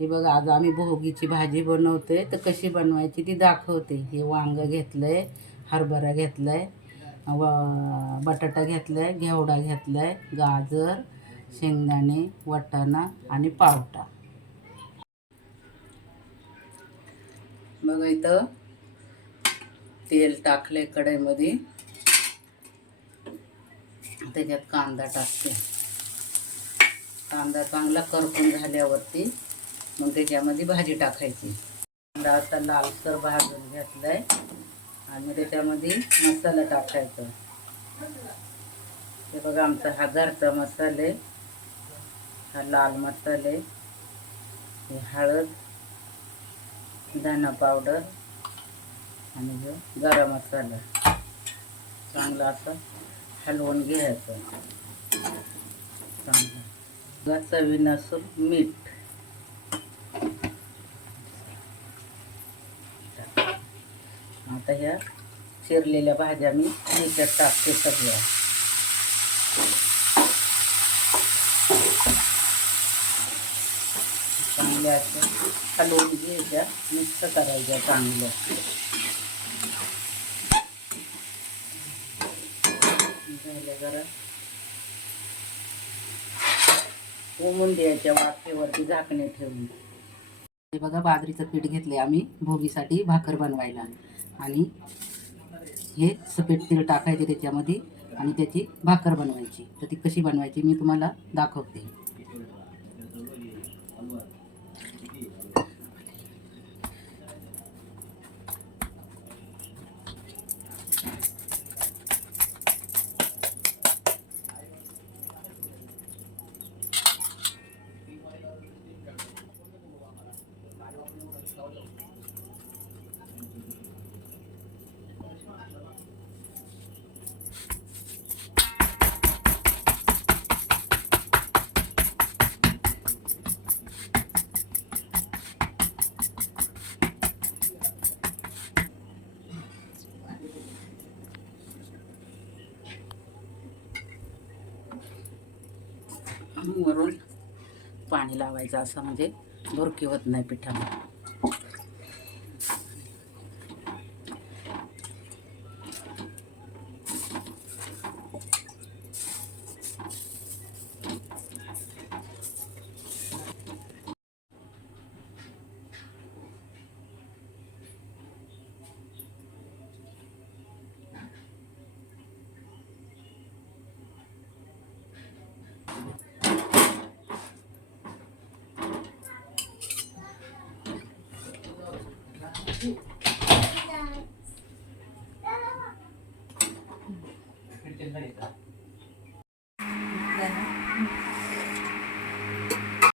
हे बघा, आज आम्ही भोगीची भाजी बनवते, तर कशी बनवायची ती दाखवते. हे वांगं घेतलं आहे, हरभरा घेतला आहे, बटाटा घेतला आहे, घेवडा घेतला आहे, गाजर, शेंगदाणे, वाटाणा आणि पावटा. बघा, इथं तेल टाकले कढईमध्ये, त्याच्यात कांदा टाकते. कांदा चांगला करपून झाल्यावरती मग त्याच्यामध्ये भाजी टाकायची. कांदा आता लालसर भाजून घेतलाय आणि त्याच्यामध्ये मसाला टाकायचा. हे बघा, आमचा हा घरचा मसाले, हा लाल मसाले, हे हळद, धना पावडर आणि जो गरम मसाला चांगला असं हलवून घ्यायचं. चांगला चवीनुसार मीठ. आता ह्या चिरलेल्या भाज्या मी ह्याच्यात टाकते सगळ्या. चांगल्या असं हलवून घ्यायच्या, मिक्स करायच्या चांगलं. झालं जरा ओमून द्यायच्या वाफेवरती झाकणे ठेवून. हे बघा, बाजरीचं पीठ घेतले आम्ही भोगीसाठी भाकर बनवायला. आणि हे सफेद तेल टाकायचे त्याच्यामध्ये आणि त्याची भाकर बनवायची. तर ती कशी बनवायची मी तुम्हाला दाखवते. वरून पाणी लावायचं, असं म्हणजे भुरकी होत नाही पिठाला.